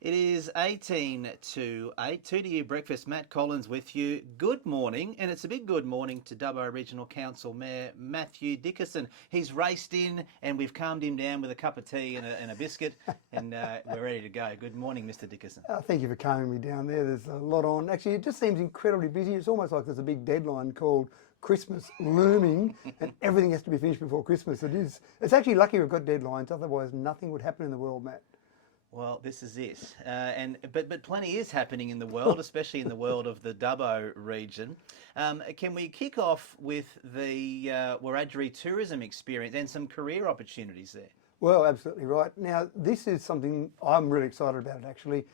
It is 18 to 8, 2 to you breakfast. Matt Collins with you. Good morning, and it's a big good morning to Dubbo Regional Council Mayor Mathew Dickerson. He's raced in and we've calmed him down with a cup of tea and a biscuit, and we're ready to go. Good morning, Mr. Dickerson. Thank you for calming me down there. There's a lot on. Actually, it just seems incredibly busy. It's almost like there's a big deadline called Christmas looming and everything has to be finished before Christmas. It is. It's actually lucky we've got deadlines, otherwise nothing would happen in the world, Matt. Well, this is it, but plenty is happening in the world, especially in the world of the Dubbo region. Can we kick off with the Wiradjuri tourism experience and some career opportunities there? Well, absolutely right. Now, this is something I'm really excited about, actually.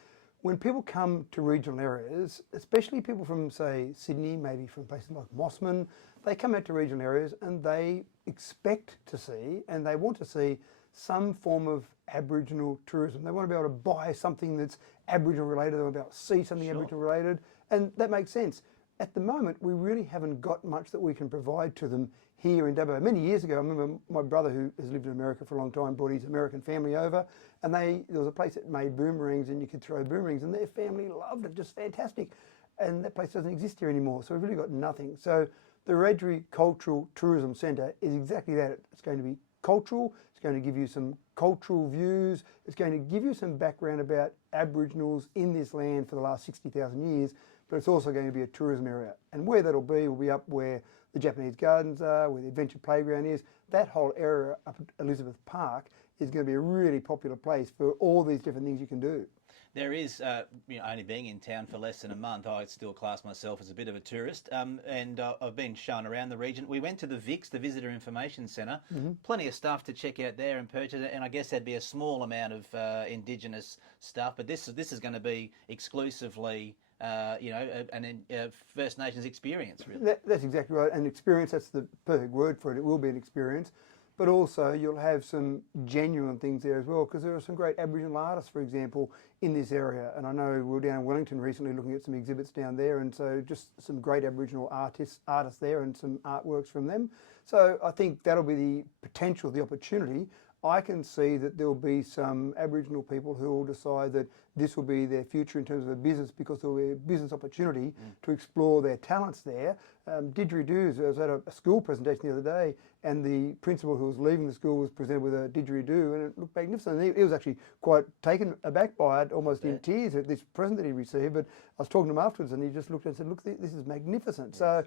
When people come to regional areas, especially people from, say, Sydney, maybe from places like Mossman, they come out to regional areas and they expect to see and they want to see some form of Aboriginal tourism. They want to be able to buy something that's Aboriginal related, they want to be able to see something Sure. Aboriginal related, and that makes sense. At the moment, we really haven't got much that we can provide to them here in Dubbo. Many years ago, I remember my brother, who has lived in America for a long time, brought his American family over, and there was a place that made boomerangs and you could throw boomerangs, and their family loved it, just fantastic. And that place doesn't exist here anymore, so we've really got nothing. So the Wiradjuri Cultural Tourism Centre is exactly that. It's going to be cultural, it's going to give you some cultural views, it's going to give you some background about Aboriginals in this land for the last 60,000 years, but it's also going to be a tourism area. And where that'll be will be up where the Japanese gardens are, where the adventure playground is. That whole area up at Elizabeth Park is going to be a really popular place for all these different things you can do. There is, only being in town for less than a month, I still class myself as a bit of a tourist, and I've been shown around the region. We went to the VIX, the Visitor Information Centre, plenty of stuff to check out there and purchase, and I guess there'd be a small amount of Indigenous stuff, but this is going to be exclusively, an First Nations experience, really. That's exactly right, and experience, that's the perfect word for it. It will be an experience. But also you'll have some genuine things there as well, because there are some great Aboriginal artists, for example, in this area. And I know we were down in Wellington recently looking at some exhibits down there, and so just some great Aboriginal artists there and some artworks from them. So I think that'll be the potential, the opportunity. I can see that there will be some Aboriginal people who will decide that this will be their future in terms of a business, because there will be a business opportunity to explore their talents there. Didgeridoos, I was at a school presentation the other day, and the principal who was leaving the school was presented with a didgeridoo, and it looked magnificent. And he was actually quite taken aback by it, almost in tears at this present that he received. But I was talking to him afterwards, and he just looked and said, "Look, this is magnificent." Yes. So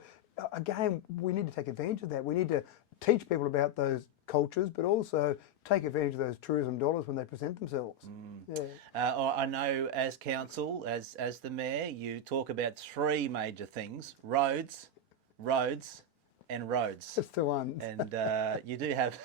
again, we need to take advantage of that. We need to teach people about those cultures, but also take advantage of those tourism dollars when they present themselves. Yeah. I know as council, as the mayor, you talk about three major things: roads, and roads. That's the ones. And you do have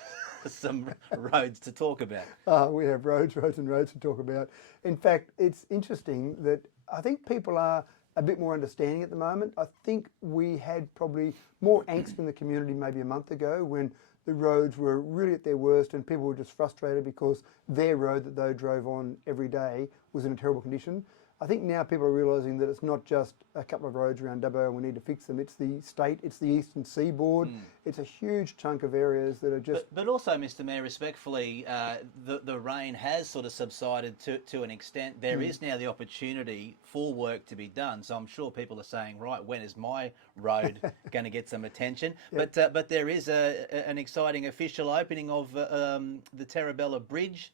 some roads to talk about. We have roads and roads to talk about. In fact, it's interesting that I think people are a bit more understanding at the moment. I think we had probably more angst in the community maybe a month ago when the roads were really at their worst and people were just frustrated because their road that they drove on every day was in a terrible condition. I think now people are realising that it's not just a couple of roads around Dubbo and we need to fix them. It's the state, it's the eastern seaboard. It's a huge chunk of areas that are just... But also, Mr Mayor, respectfully, the rain has sort of subsided to an extent. There is now the opportunity for work to be done. So I'm sure people are saying, right, when is my road going to get some attention? Yep. But there is an exciting official opening of the Terabella Bridge.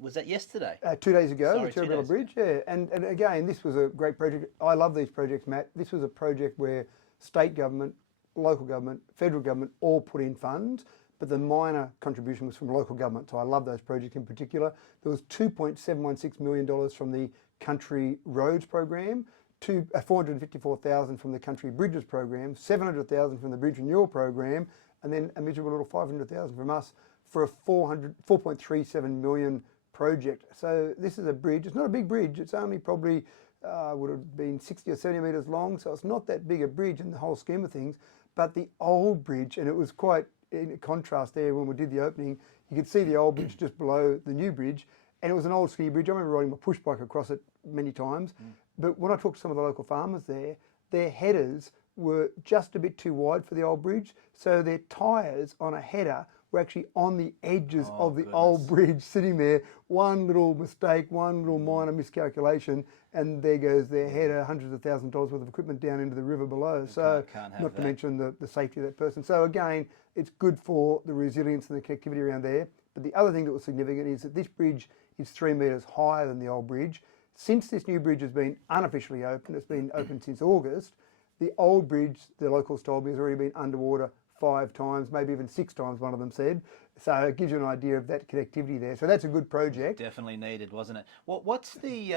Was that yesterday? 2 days ago, Sorry, the Terabella Bridge, yeah. And again, this was a great project. I love these projects, Matt. This was a project where state government, local government, federal government all put in funds, but the minor contribution was from local government. So I love those projects in particular. There was $2.716 million from the Country Roads program, $454,000 from the Country Bridges program, $700,000 from the Bridge Renewal program, and then a miserable little $500,000 from us for a $4.37 million project. So this is a bridge. It's not a big bridge. It's only probably would have been 60 or 70 metres long, so it's not that big a bridge in the whole scheme of things. But the old bridge, and it was quite in contrast there when we did the opening, you could see the old bridge just below the new bridge, and it was an old skinny bridge. I remember riding my push bike across it many times. But when I talked to some of the local farmers there, their headers were just a bit too wide for the old bridge, so their tyres on a header were actually on the edges Oh, of the goodness. old bridge, sitting there. One little mistake, one little minor miscalculation, and there goes their head, hundreds of thousands of dollars worth of equipment down into the river below. So, can't have not to that. mention the safety of that person. So again, it's good for the resilience and the connectivity around there. But the other thing that was significant is that this bridge is 3 metres higher than the old bridge. Since this new bridge has been unofficially open, it's been open since August, the old bridge, the locals told me, has already been underwater 5 times, maybe even 6 times, one of them said. So it gives you an idea of that connectivity there. So that's a good project. Definitely needed, wasn't it? What's the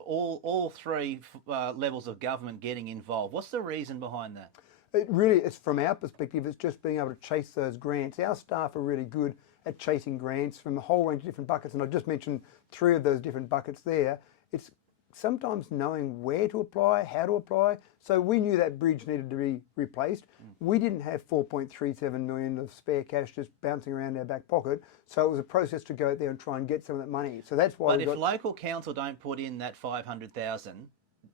all three levels of government getting involved? What's the reason behind that? It really is, from our perspective, it's just being able to chase those grants. Our staff are really good at chasing grants from a whole range of different buckets, and I just mentioned 3 of those different buckets there. It's sometimes knowing where to apply, how to apply. So we knew that bridge needed to be replaced. We didn't have 4.37 million of spare cash just bouncing around our back pocket, so it was a process to go out there and try and get some of that money. So that's why. But if local council don't put in that 500,000,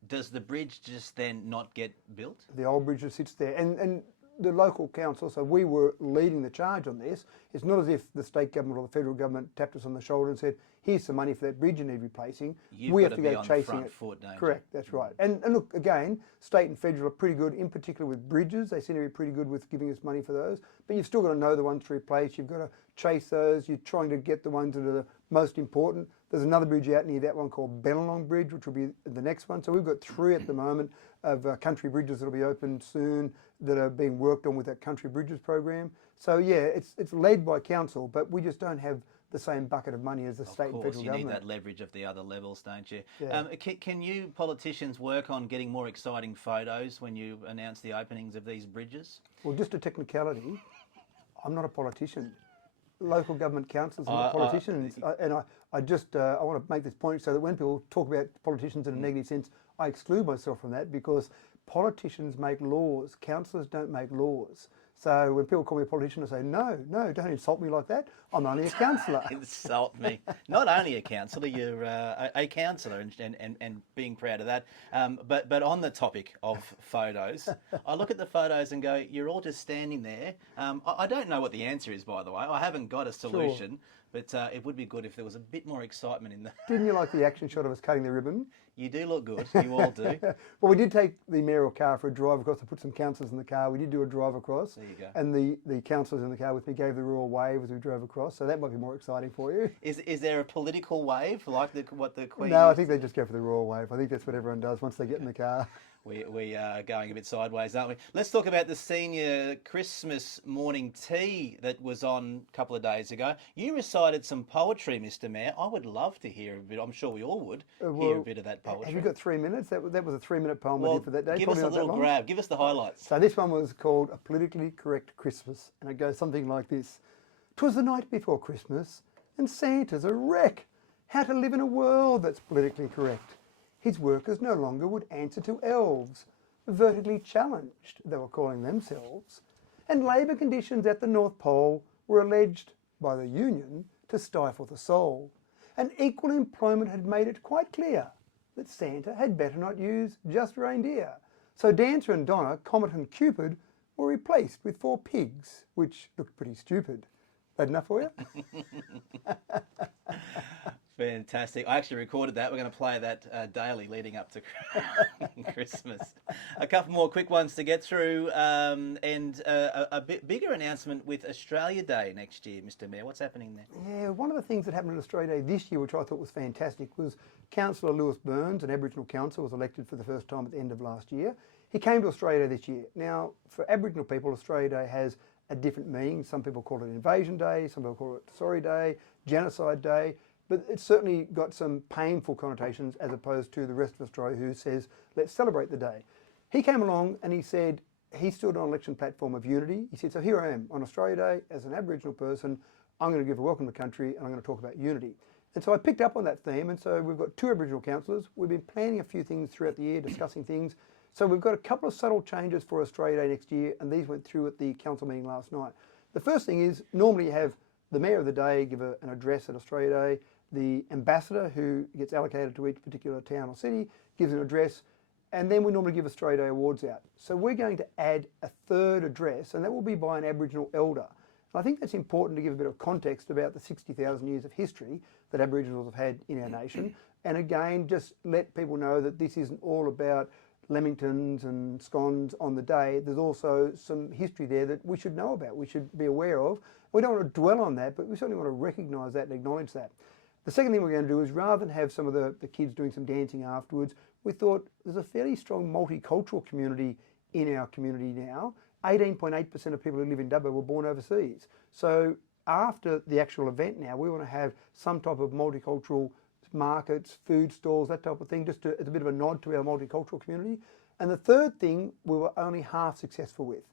does the bridge just then not get built? The old bridge just sits there, and the local council, so we were leading the charge on this. It's not as if the state government or the federal government tapped us on the shoulder and said, here's some money for that bridge you need replacing. We have to go chasing it. Correct, that's right. And look, again, state and federal are pretty good, in particular with bridges. They seem to be pretty good with giving us money for those. But you've still got to know the ones to replace. You've got to chase those. You're trying to get the ones that are the most important. There's another bridge out near that one called Bennelong Bridge, which will be the next one. So we've got 3 at the moment of country bridges that will be open soon that are being worked on with that Country Bridges program. So yeah, it's led by council, but we just don't have the same bucket of money as the state and federal government. Of course, you need that leverage of the other levels, don't you? Yeah. Can you politicians work on getting more exciting photos when you announce the openings of these bridges? Well, just a technicality, I'm not a politician. Local government councillors are not politicians. I want to make this point so that when people talk about politicians in a negative sense, I exclude myself from that, because politicians make laws, councillors don't make laws. So when people call me a politician, I say, no, don't insult me like that. I'm only a councillor. Insult me. Not only a councillor, you're a councillor, and being proud of that. But on the topic of photos, I look at the photos and go, you're all just standing there. I don't know what the answer is, by the way. I haven't got a solution. Sure. But it would be good if there was a bit more excitement in that. Didn't you like the action shot of us cutting the ribbon? You do look good. You all do. Well, we did take the mayoral car for a drive across. I put some councillors in the car. We did do a drive across. There you go. And the councillors in the car with me gave the royal wave as we drove across. So that might be more exciting for you. Is there a political wave like what the Queen? No, I think they just go for the royal wave. I think that's what everyone does once they get in the car. We are going a bit sideways, aren't we? Let's talk about the senior Christmas morning tea that was on a couple of days ago. You recited some poetry, Mr. Mayor. I would love to hear a bit. I'm sure we all would hear a bit of that poetry. Have you got 3 minutes? That was a 3-minute poem well, I did for that day. Give us a little grab. Give us the highlights. So this one was called A Politically Correct Christmas, and it goes something like this. 'Twas the night before Christmas, and Santa's a wreck. How to live in a world that's politically correct. His workers no longer would answer to elves, vertically challenged, they were calling themselves, and labour conditions at the North Pole were alleged by the union to stifle the soul, and equal employment had made it quite clear that Santa had better not use just reindeer. So Dancer and Donna, Comet and Cupid were replaced with 4 pigs, which looked pretty stupid. That enough for you? Fantastic. I actually recorded that. We're going to play that daily leading up to Christmas. A couple more quick ones to get through, and a bit bigger announcement with Australia Day next year, Mr. Mayor. What's happening there? Yeah, one of the things that happened on Australia Day this year, which I thought was fantastic, was Councillor Lewis Burns, an Aboriginal councillor, was elected for the first time at the end of last year. He came to Australia Day this year. Now, for Aboriginal people, Australia Day has a different meaning. Some people call it Invasion Day, some people call it Sorry Day, Genocide Day. But it's certainly got some painful connotations as opposed to the rest of Australia who says, let's celebrate the day. He came along and he said, he stood on an election platform of unity. He said, so here I am on Australia Day as an Aboriginal person. I'm going to give a welcome to the country and I'm going to talk about unity. And so I picked up on that theme, and so we've got 2 Aboriginal councillors. We've been planning a few things throughout the year, discussing things. So we've got a couple of subtle changes for Australia Day next year, and these went through at the council meeting last night. The first thing is, normally you have the Mayor of the Day give an address at Australia Day. The ambassador, who gets allocated to each particular town or city, gives an address, and then we normally give Australia Day awards out. So we're going to add a 3rd address, and that will be by an Aboriginal elder. And I think that's important to give a bit of context about the 60,000 years of history that Aboriginals have had in our nation. And again, just let people know that this isn't all about lamingtons and scones on the day. There's also some history there that we should know about, we should be aware of. We don't want to dwell on that, but we certainly want to recognise that and acknowledge that. The second thing we're going to do is, rather than have some of the kids doing some dancing afterwards, we thought there's a fairly strong multicultural community in our community now. 18.8% of people who live in Dubbo were born overseas. So after the actual event now, we want to have some type of multicultural markets, food stalls, that type of thing, just as a bit of a nod to our multicultural community. And the third thing we were only half successful with.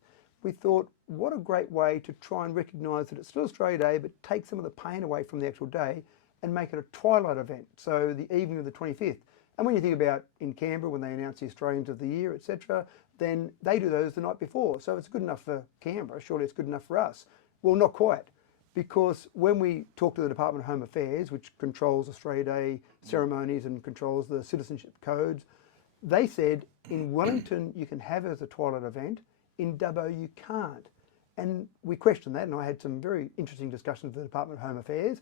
We thought, what a great way to try and recognise that it's still Australia Day, but take some of the pain away from the actual day and make it a twilight event, so the evening of the 25th. And when you think about in Canberra, when they announce the Australians of the Year, etc., then they do those the night before. So it's good enough for Canberra, surely it's good enough for us. Well, not quite, because when we talk to the Department of Home Affairs, which controls Australia Day ceremonies and controls the citizenship codes, they said in Wellington you can have it as a twilight event, in Dubbo you can't. And we questioned that, and I had some very interesting discussions with the Department of Home Affairs,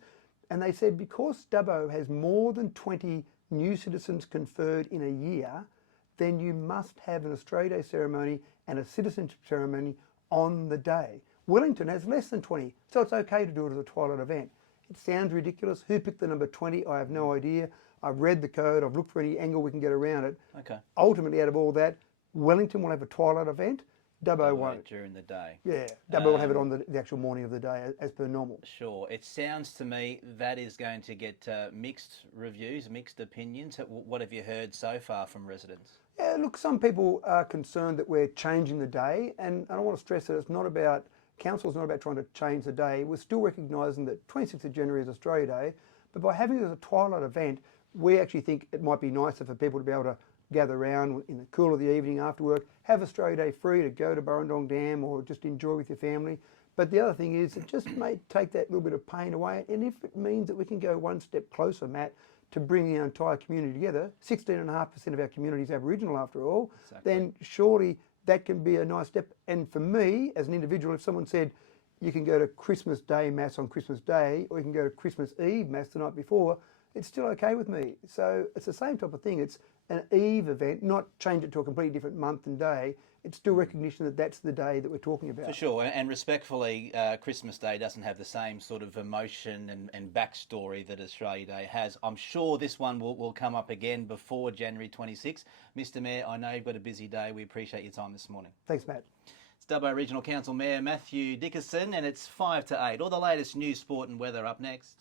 and they said because Dubbo has more than 20 new citizens conferred in a year, then you must have an Australia Day ceremony and a citizenship ceremony on the day. Wellington has less than 20, so it's okay to do it as a twilight event. It sounds ridiculous. Who picked the number 20? I have no idea. I've read the code. I've looked for any angle we can get around it. Okay. Ultimately, out of all that, Wellington will have a twilight event. Dubbo won't. During the day. Yeah, Dubbo will have it on the actual morning of the day as per normal. Sure. It sounds to me that is going to get mixed reviews, mixed opinions. What have you heard so far from residents? Yeah, look, some people are concerned that we're changing the day, and I want to stress that it's not about, council's not about trying to change the day. We're still recognising that 26th of January is Australia Day, but by having it as a twilight event, we actually think it might be nicer for people to be able to gather around in the cool of the evening after work, have Australia Day free to go to Burrendong Dam or just enjoy with your family. But the other thing is, it just may take that little bit of pain away, and if it means that we can go one step closer, Matt, to bringing our entire community together, 16.5% of our community is Aboriginal after all, Exactly. then surely that can be a nice step. And for me, as an individual, if someone said, you can go to Christmas Day Mass on Christmas Day, or you can go to Christmas Eve Mass the night before, it's still okay with me. So it's the same type of thing. It's an Eve event, not change it to a completely different month and day. It's still recognition that that's the day that we're talking about. For sure, and respectfully, Christmas Day doesn't have the same sort of emotion and backstory that Australia Day has. I'm sure this one will come up again before January 26. Mr Mayor, I know you've got a busy day. We appreciate your time this morning. Thanks, Matt. It's Dubbo Regional Council Mayor Mathew Dickerson, and it's 5 to 8. All the latest news, sport and weather up next.